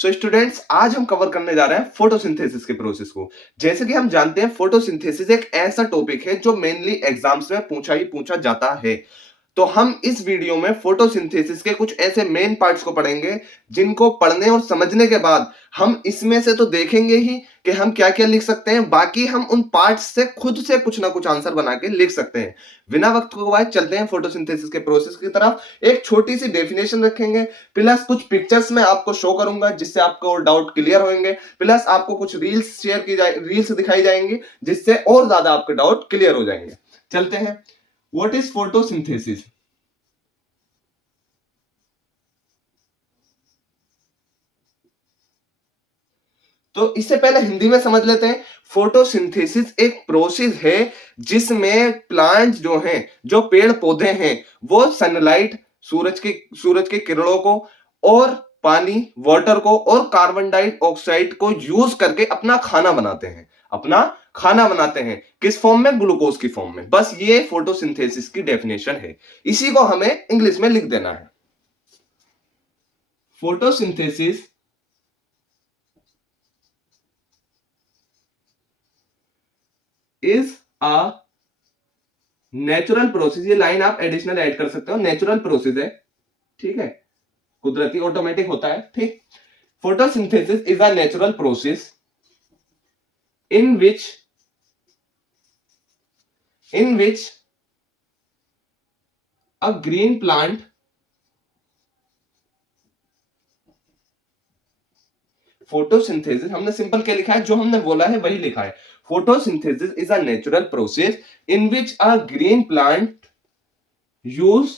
So students, आज हम cover करने जा रहे हैं फोटोसिंथेसिस के प्रोसेस को। जैसे कि हम जानते हैं, फोटोसिंथेसिस एक ऐसा टॉपिक है जो मेनली एग्जाम्स में पूछा ही पूछा जाता है। तो हम इस वीडियो में फोटोसिंथेसिस के कुछ ऐसे मेन पार्ट्स को पढ़ेंगे जिनको पढ़ने और समझने के बाद हम इसमें से तो देखेंगे ही कि हम क्या क्या लिख सकते हैं, बाकी हम उन पार्ट्स से खुद से कुछ ना कुछ आंसर बना के लिख सकते हैं। बिना वक्त को गवाए चलते हैं फोटोसिंथेसिस के प्रोसेस की तरफ। एक छोटी सी डेफिनेशन रखेंगे, प्लस कुछ पिक्चर्स में आपको शो करूंगा जिससे आपको डाउट क्लियर होंगे, प्लस आपको कुछ रील्स शेयर की जाए, रील्स दिखाई जाएंगी जिससे और ज्यादा आपके डाउट क्लियर हो जाएंगे। चलते हैं। What is photosynthesis? तो इससे पहले हिंदी में समझ लेते हैं। फोटोसिंथेसिस एक प्रोसेस है जिसमें प्लांट जो हैं, जो पेड़ पौधे हैं, वो सनलाइट, सूरज के किरणों को और पानी, वाटर को और कार्बन डाइऑक्साइड को यूज करके अपना खाना बनाते हैं। अपना खाना बनाते हैं किस फॉर्म में? ग्लूकोज की फॉर्म में। बस ये फोटोसिंथेसिस की डेफिनेशन है। इसी को हमें इंग्लिश में लिख देना है। Photosynthesis is a natural process. ये लाइन आप एडिशनल ऐड कर सकते हो। नेचुरल प्रोसेस है, ठीक है, कुदरती, ऑटोमेटिक होता है, ठीक। Photosynthesis is a natural process in which a green plant photosynthesis हमने सिंपल क्या लिखा है? जो हमने बोला है वही लिखा है। Photosynthesis is a natural process in which a green plant use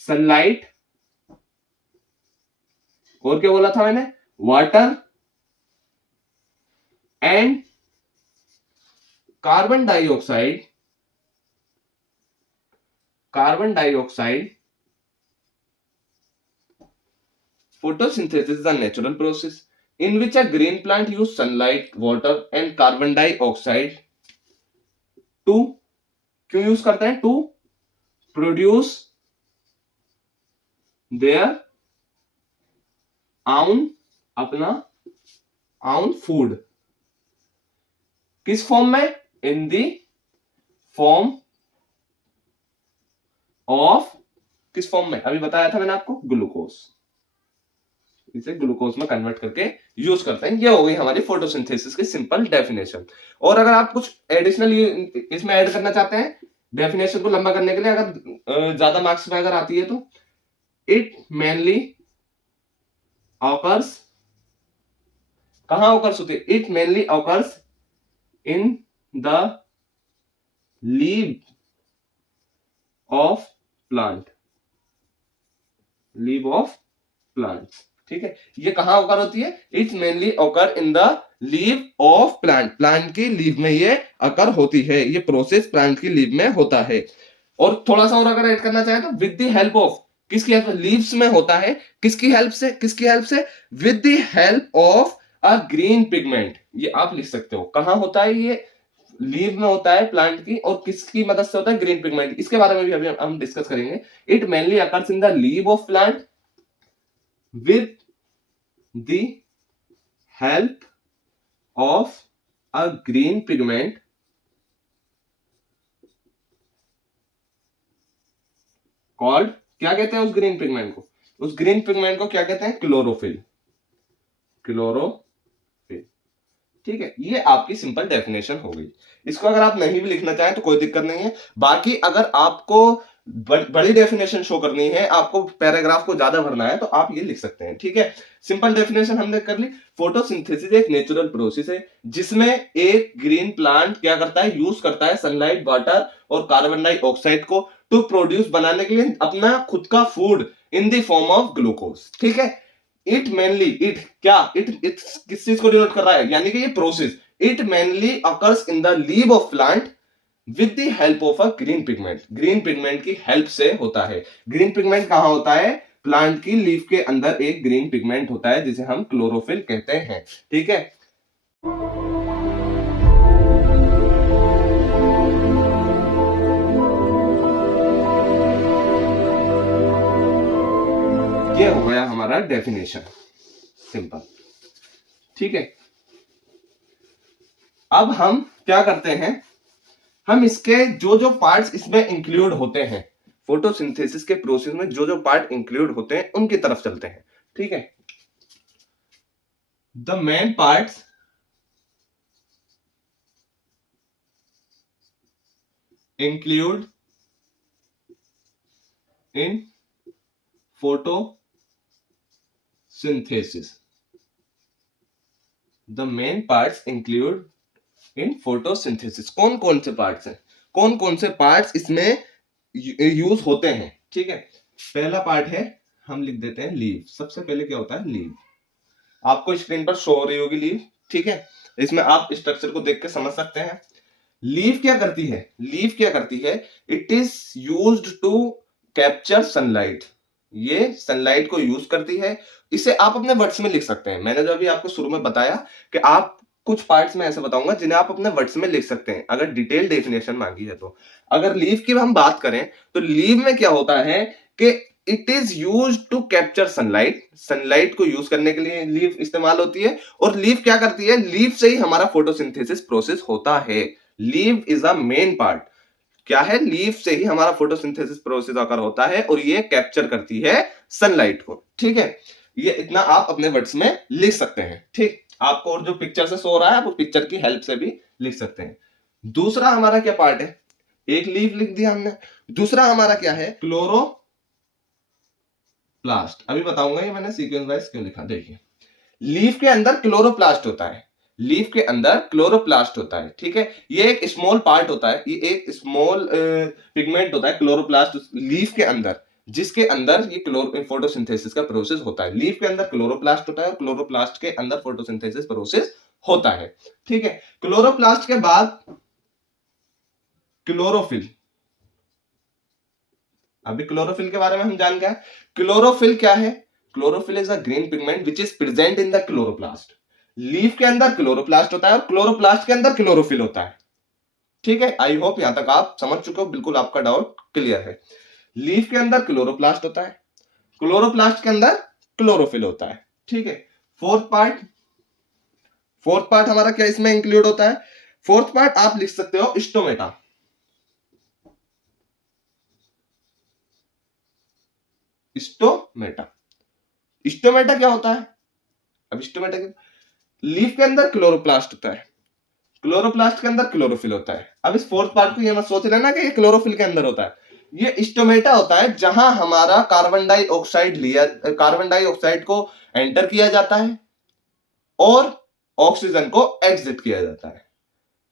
sunlight, और क्या बोला था मैंने? Water and carbon dioxide. Photosynthesis is a natural process in which a green plant use sunlight, water and carbon dioxide to, क्यों use करते हैं? To produce their अपना आउन फूड। किस फॉर्म में? इन द फॉर्म ऑफ, किस form में? अभी बताया था मैंने आपको, ग्लूकोज। इसे ग्लूकोज में कन्वर्ट करके यूज करते हैं। ये हो गई हमारी फोटोसिंथेसिस की सिंपल डेफिनेशन। और अगर आप कुछ एडिशनल इसमें ऐड करना चाहते हैं डेफिनेशन को लंबा करने के लिए, अगर ज्यादा मार्क्स में अगर आती है तो, इट मेनली ऑकर्स, कहां ऑकर्स होती है? It mainly occurs in the leave of plant, leave of plants, ठीक है। ये कहां ऑकर होती है? It mainly occur in the leave of plant, plant की लीव में ये अकर होती है। ये प्रोसेस प्लांट की लीव में होता है। और थोड़ा सा और अगर ऐड करना चाहे तो, विद द हेल्प ऑफ, किसकी हेल्प? लीव्स में होता है। किसकी हेल्प से? किसकी हेल्प से? With the help of a green pigment. ये आप लिख सकते हो। कहां होता है ये? लीव में होता है प्लांट की। और किसकी मदद से होता है? Green pigment. इसके बारे में भी अभी हम डिस्कस करेंगे। It mainly occurs in the leave of plant with the help of a green pigment called, क्या कहते हैं उस ग्रीन पिगमेंट को? उस ग्रीन पिगमेंट को क्या कहते हैं? क्लोरोफिल। क्लोरोफिल, ठीक है। ये आपकी सिंपल डेफिनेशन हो गई। इसको अगर आप नहीं भी लिखना चाहें तो कोई दिक्कत नहीं है। बाकी अगर आपको बड़ी डेफिनेशन शो करनी है, आपको पैराग्राफ को ज्यादा भरना है, तो आप ये लिख सकते हैं, ठीक है। सिंपल डेफिनेशन हमने कर ली। फोटोसिंथेसिस एक नेचुरल प्रोसेस है जिसमें एक ग्रीन प्लांट क्या करता है? यूज करता है सनलाइट, वाटर और कार्बन डाइऑक्साइड को टू प्रोड्यूस, बनाने के लिए अपना खुद का food in the form of glucose, ठीक है। इट मेनली, इट क्या? इट किस चीज को डिनोट कर रहा है? यानी कि ये process, it mainly occurs in the leave of plant with the help of a green pigment. Green pigment की हेल्प से होता है। ग्रीन पिगमेंट कहां होता है? प्लांट की लीफ के अंदर एक ग्रीन पिगमेंट होता है जिसे हम क्लोरोफिल कहते हैं, ठीक है। ये हो गया हमारा डेफिनेशन। सिंपल। ठीक है, अब हम क्या करते हैं, हम इसके जो जो पार्ट्स इसमें इंक्लूड होते हैं, फोटोसिंथेसिस के प्रोसेस में जो जो पार्ट इंक्लूड होते हैं उनकी तरफ चलते हैं। ठीक है, the main parts include in photosynthesis, the main parts include in photosynthesis. कौन कौन से पार्ट्स हैं, कौन कौन से पार्ट्स इसमें यूज होते हैं। ठीक है, पहला पार्ट है, हम लिख देते हैं लीव। सबसे पहले क्या होता है, लीव। आपको स्क्रीन पर शो हो रही होगी लीव। ठीक है, इसमें आप स्ट्रक्चर को देख के समझ सकते हैं। लीव क्या करती है, लीव क्या करती है, it is used to capture sunlight. ये सनलाइट को यूज करती है। इसे आप अपने वर्ड्स में लिख सकते हैं। मैंने जो अभी आपको शुरू में बताया कि आप कुछ पार्ट्स में ऐसे बताऊंगा जिन्हें आप अपने वर्ड्स में लिख सकते हैं अगर डिटेल डेफिनेशन मांगी है तो। अगर लीव की हम बात करें तो लीव में क्या होता है कि it is use to capture sunlight. Sunlight को यूज करने के लिए लीव इस्तेमाल होती है। और लीव क्या करती है, लीव से ही हमारा फोटोसिंथेसिस प्रोसेस होता है। Leave is a main part. क्या है, लीव से ही हमारा फोटोसिंथेसिस प्रोसेस आकर होता है और ये कैप्चर करती है सनलाइट को। ठीक है, ये इतना आप अपने वर्ड्स में लिख सकते हैं। ठीक, आपको और जो पिक्चर से सो रहा है वो पिक्चर की हेल्प से भी लिख सकते हैं। दूसरा हमारा क्या पार्ट है, एक लीव लिख दिया हमने, दूसरा हमारा क्या है, क्लोरोप्लास्ट। अभी बताऊंगा ये मैंने सीक्वेंस वाइज क्यों लिखा। देखिए, लीफ के अंदर क्लोरोप्लास्ट होता है, लीफ के अंदर क्लोरोप्लास्ट होता है। ठीक है, ये एक स्मॉल पार्ट होता है, ये एक स्मॉल पिगमेंट होता है क्लोरोप्लास्ट लीफ के अंदर, जिसके अंदर ये फोटोसिंथेसिस का प्रोसेस होता है। लीफ के अंदर क्लोरोप्लास्ट होता है और क्लोरोप्लास्ट के अंदर फोटोसिंथेसिस प्रोसेस होता है। ठीक है, क्लोरोप्लास्ट के बाद क्लोरोफिल। अभी क्लोरोफिल के बारे में हम जान गए। क्लोरोफिल क्या है, chlorophyll is a green pigment which is present in the chloroplast. Leaf के अंदर क्लोरोप्लास्ट होता है और क्लोरोप्लास्ट के अंदर क्लोरोफिल होता है। ठीक है, आई होप यहां तक आप समझ चुके हो, बिल्कुल आपका डाउट क्लियर है। लीफ के अंदर क्लोरोप्लास्ट होता है, क्लोरोप्लास्ट के अंदर क्लोरोफिल होता है। ठीक है, फोर्थ पार्ट, फोर्थ पार्ट हमारा क्या इसमें इंक्लूड होता है, फोर्थ पार्ट आप लिख सकते हो स्टोमेटा। स्टोमेटा, स्टोमेटा क्या होता है, अब स्टोमेटा लीफ के अंदर क्लोरोप्लास्ट होता है, क्लोरोप्लास्ट के अंदर क्लोरोफिल होता है। अब इस फोर्थ पार्ट को ये मत सोच लेना कि ये क्लोरोफिल के अंदर होता है। ये स्टोमेटा होता है जहां हमारा कार्बन डाइऑक्साइड को एंटर किया जाता है और ऑक्सीजन को एग्जिट किया जाता है।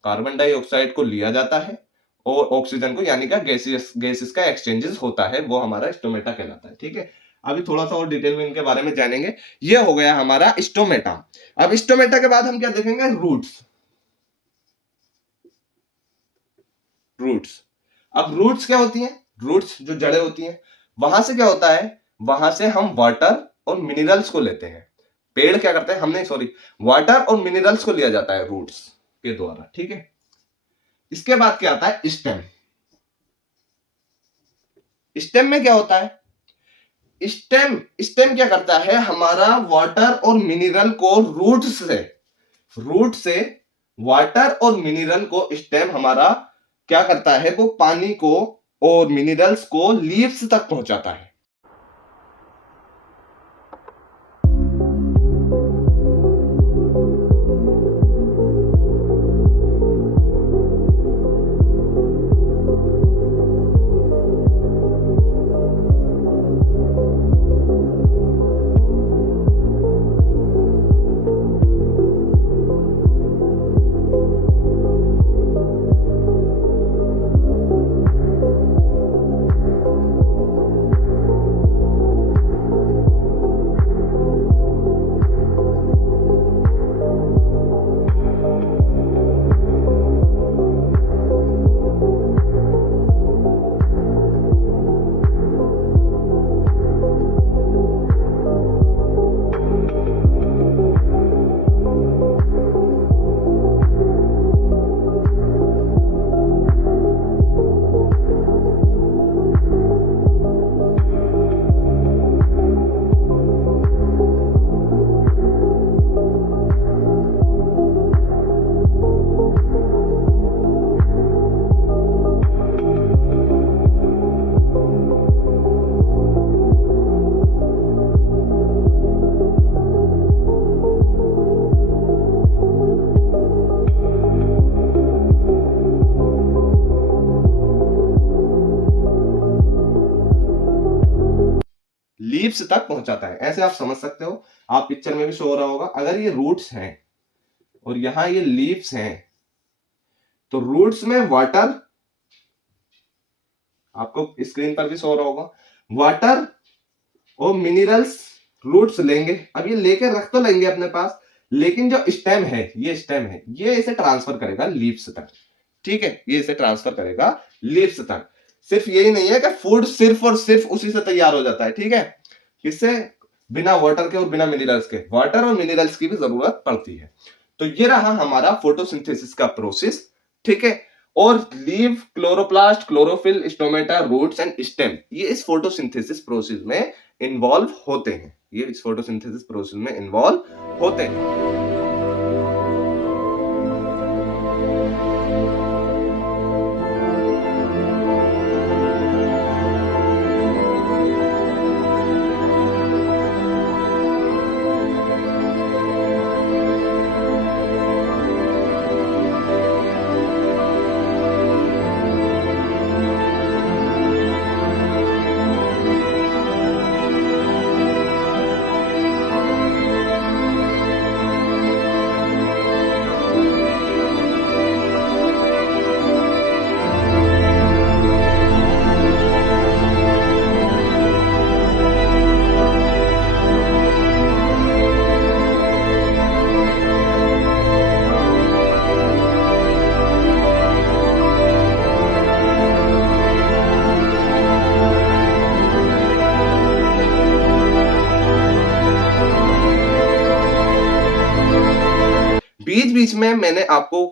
कार्बन डाइऑक्साइड को लिया जाता है और ऑक्सीजन को, यानी का गैसेस का एक्सचेंजेस होता है, वो हमारा स्टोमेटा कहलाता है। ठीक है, अभी थोड़ा सा और डिटेल में इनके बारे में जानेंगे। ये हो गया हमारा स्टोमेटा। अब स्टोमेटा के बाद हम क्या देखेंगे, रूट्स। रूट्स, अब रूट्स क्या होती हैं, रूट्स जो जड़ें होती हैं, वहां से क्या होता है, वहां से हम वाटर और मिनरल्स को लेते हैं। पेड़ क्या करते हैं, हमने सॉरी, वाटर और मिनरल्स को लिया जाता है रूट्स के द्वारा। ठीक है, इसके बाद क्या आता है, स्टेम। स्टेम में क्या होता है, स्टेम, स्टेम क्या करता है, हमारा वाटर और मिनरल को रूट से वाटर और मिनरल को स्टेम हमारा क्या करता है, वो पानी को और मिनरल्स को लीव्स तक पहुंचाता है। लीव्स तक पहुंचाता है। ऐसे आप समझ सकते हो, आप पिक्चर में भी शो हो रहा होगा। अगर ये रूट्स हैं और यहां ये लीव्स हैं, तो रूट्स में वाटर, आपको स्क्रीन पर भी शो हो रहा होगा, वाटर और मिनरल्स रूट्स लेंगे। अब ये लेके रख तो लेंगे अपने पास, लेकिन जो स्टेम है, ये स्टेम है, ये इसे ट्रांसफर करेगा लीव्स तक। ठीक है, ये इसे ट्रांसफर करेगा लीव्स तक। सिर्फ यही नहीं है कि फूड सिर्फ और सिर्फ उसी से तैयार हो जाता है। ठीक है, इससे बिना वाटर के और बिना मिनरल्स के, वाटर और मिनरल्स की भी जरूरत पड़ती है। तो ये रहा हमारा फोटोसिंथेसिस का प्रोसेस। ठीक है, और leaf, chloroplast, chlorophyll, stomata, roots and stem, ये इस फोटोसिंथेसिस प्रोसेस में इन्वॉल्व होते हैं। ये इस फोटोसिंथेसिस प्रोसेस में इन्वॉल्व होते हैं। बीच बीच में मैंने आपको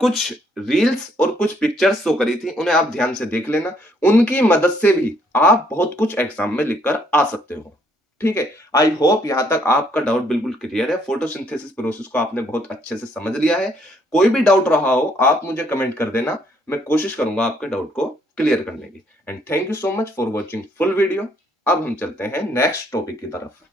कुछ रील्स और कुछ पिक्चर्स शो करी थी, उन्हें आप ध्यान से देख लेना। उनकी मदद से भी आप बहुत कुछ एग्जाम में लिखकर आ सकते हो। ठीक है, आई होप यहां तक आपका डाउट बिल्कुल क्लियर है। फोटोसिंथेसिस प्रोसेस को आपने बहुत अच्छे से समझ लिया है। कोई भी डाउट रहा हो आप मुझे कमेंट कर देना, मैं कोशिश करूंगा आपके डाउट को क्लियर करने की। And thank you so much for watching full video. अब हम चलते हैं नेक्स्ट टॉपिक की तरफ।